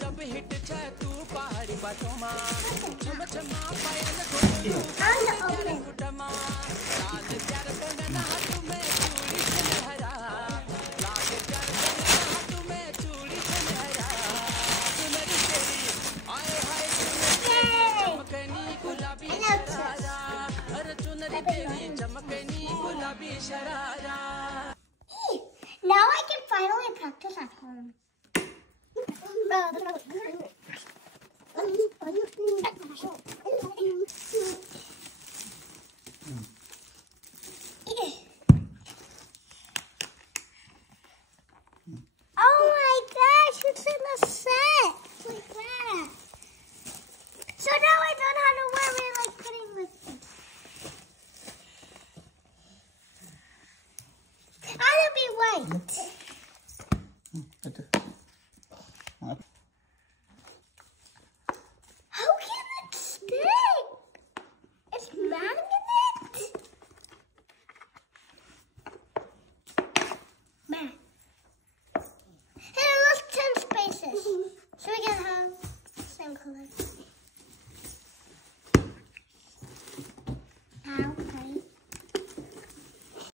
जब हिट जाए तू पहाड़ी बातों मा छम छमा पायल को प्यार गुटमा लाल प्यार बनना तुम्हें चूड़ी सुनहरा लाल प्यार बनना तुम्हें चूड़ी सुनहरा सुनरी तेरी आए हाय चमकनी गुलाबी शरारा अरे चुनरी तेरी चमकनी गुलाबी sharara. Now I can finally practice at home.